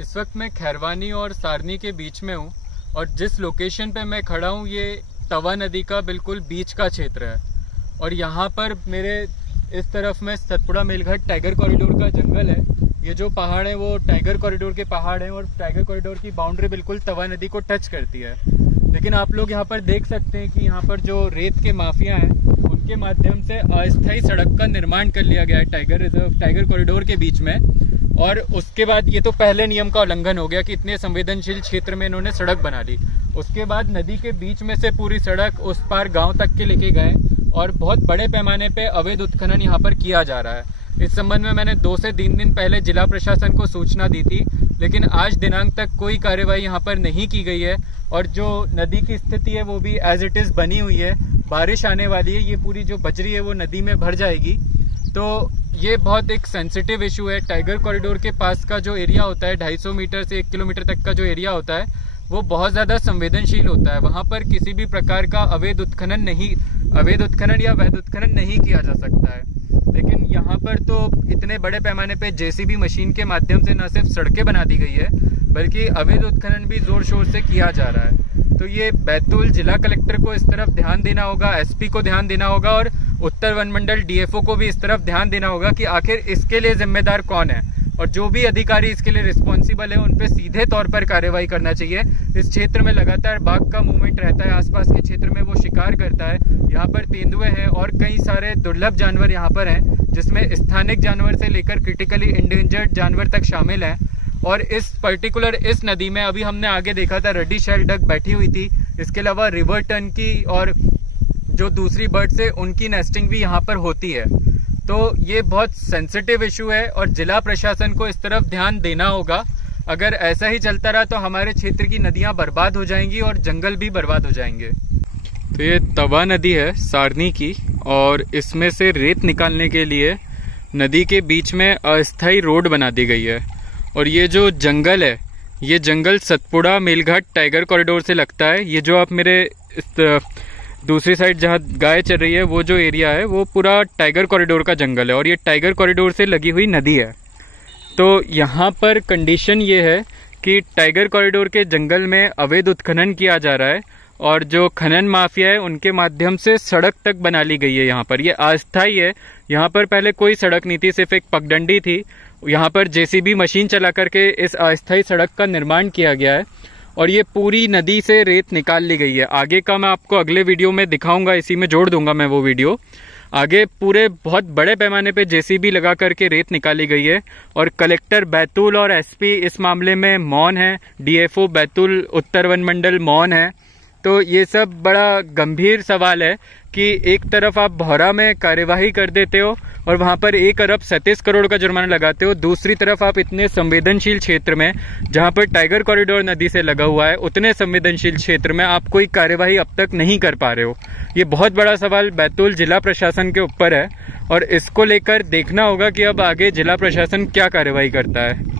इस वक्त मैं खैरवानी और सारनी के बीच में हूँ और जिस लोकेशन पे मैं खड़ा हूँ ये तवा नदी का बिल्कुल बीच का क्षेत्र है। और यहाँ पर मेरे इस तरफ में सतपुड़ा मेलघाट टाइगर कॉरिडोर का जंगल है। ये जो पहाड़ है वो टाइगर कॉरिडोर के पहाड़ हैं और टाइगर कॉरिडोर की बाउंड्री बिल्कुल तवा नदी को टच करती है। लेकिन आप लोग यहाँ पर देख सकते हैं कि यहाँ पर जो रेत के माफिया हैं उनके माध्यम से अस्थायी सड़क का निर्माण कर लिया गया है टाइगर कॉरिडोर के बीच में। और उसके बाद ये तो पहले नियम का उल्लंघन हो गया कि इतने संवेदनशील क्षेत्र में इन्होंने सड़क बना ली। उसके बाद नदी के बीच में से पूरी सड़क उस पार गांव तक के लेके गए और बहुत बड़े पैमाने पे अवैध उत्खनन यहाँ पर किया जा रहा है। इस संबंध में मैंने 2 से 3 दिन पहले जिला प्रशासन को सूचना दी थी, लेकिन आज दिनांक तक कोई कार्यवाही यहाँ पर नहीं की गई है। और जो नदी की स्थिति है वो भी एज इट इज बनी हुई है। बारिश आने वाली है, ये पूरी जो बजरी है वो नदी में भर जाएगी। तो ये बहुत एक सेंसिटिव इशू है। टाइगर कॉरिडोर के पास का जो एरिया होता है 250 मीटर से 1 किलोमीटर तक का जो एरिया होता है वो बहुत ज्यादा संवेदनशील होता है। वहां पर किसी भी प्रकार का अवैध उत्खनन या वैध उत्खनन नहीं किया जा सकता है। लेकिन यहाँ पर तो इतने बड़े पैमाने पे जेसीबी मशीन के माध्यम से न सिर्फ सड़कें बना दी गई है बल्कि अवैध उत्खनन भी जोर शोर से किया जा रहा है। तो ये बैतूल जिला कलेक्टर को इस तरफ ध्यान देना होगा, एसपी को ध्यान देना होगा और उत्तर वन मंडल डीएफओ को भी इस तरफ ध्यान देना होगा कि आखिर इसके लिए जिम्मेदार कौन है और जो भी अधिकारी इसके लिए रिस्पॉन्सिबल है उन पे सीधे तौर पर कार्रवाई करना चाहिए। इस क्षेत्र में लगातार बाघ का मूवमेंट रहता है, आसपास के क्षेत्र में वो शिकार करता है। यहाँ पर तेंदुए हैं और कई सारे दुर्लभ जानवर यहाँ पर हैं, जिसमें स्थानिक जानवर से लेकर क्रिटिकली इंडेंजर्ड जानवर तक शामिल हैं। और इस नदी में अभी हमने आगे देखा था रेडी शेल डक बैठी हुई थी। इसके अलावा रिवर टर्न की और जो दूसरी बर्ड्स है उनकी नेस्टिंग भी यहाँ पर होती है। तो ये बहुत सेंसिटिव इशू है और जिला प्रशासन को इस तरफ ध्यान देना होगा। अगर ऐसा ही चलता रहा तो हमारे क्षेत्र की नदियां बर्बाद हो जाएंगी और जंगल भी बर्बाद हो जाएंगे। तो ये तवा नदी है सारनी की और इसमें से रेत निकालने के लिए नदी के बीच में अस्थायी रोड बना दी गई है। और ये जो जंगल है ये जंगल सतपुड़ा मेलघाट टाइगर कॉरिडोर से लगता है। ये जो आप मेरे दूसरी साइड जहाँ गाय चल रही है वो जो एरिया है वो पूरा टाइगर कॉरिडोर का जंगल है और ये टाइगर कॉरिडोर से लगी हुई नदी है। तो यहाँ पर कंडीशन ये है कि टाइगर कॉरिडोर के जंगल में अवैध उत्खनन किया जा रहा है और जो खनन माफिया है उनके माध्यम से सड़क तक बना ली गई है। यहाँ पर ये अस्थायी है। यहाँ पर पहले कोई सड़क नहीं थी, सिर्फ एक पगडंडी थी। यहाँ पर जेसीबी मशीन चला करके इस अस्थायी सड़क का निर्माण किया गया है और ये पूरी नदी से रेत निकाल ली गई है। आगे का मैं आपको अगले वीडियो में दिखाऊंगा, इसी में जोड़ दूंगा मैं वो वीडियो। आगे पूरे बहुत बड़े पैमाने पे जेसीबी लगा करके रेत निकाली गई है और कलेक्टर बैतूल और एसपी इस मामले में मौन है। डीएफओ बैतूल उत्तर वन मंडल मौन है। तो ये सब बड़ा गंभीर सवाल है कि एक तरफ आप भौरा में कार्यवाही कर देते हो और वहां पर 1 अरब 37 करोड़ का जुर्माना लगाते हो, दूसरी तरफ आप इतने संवेदनशील क्षेत्र में जहां पर टाइगर कॉरिडोर नदी से लगा हुआ है उतने संवेदनशील क्षेत्र में आप कोई कार्यवाही अब तक नहीं कर पा रहे हो। ये बहुत बड़ा सवाल बैतूल जिला प्रशासन के ऊपर है और इसको लेकर देखना होगा कि अब आगे जिला प्रशासन क्या कार्यवाही करता है।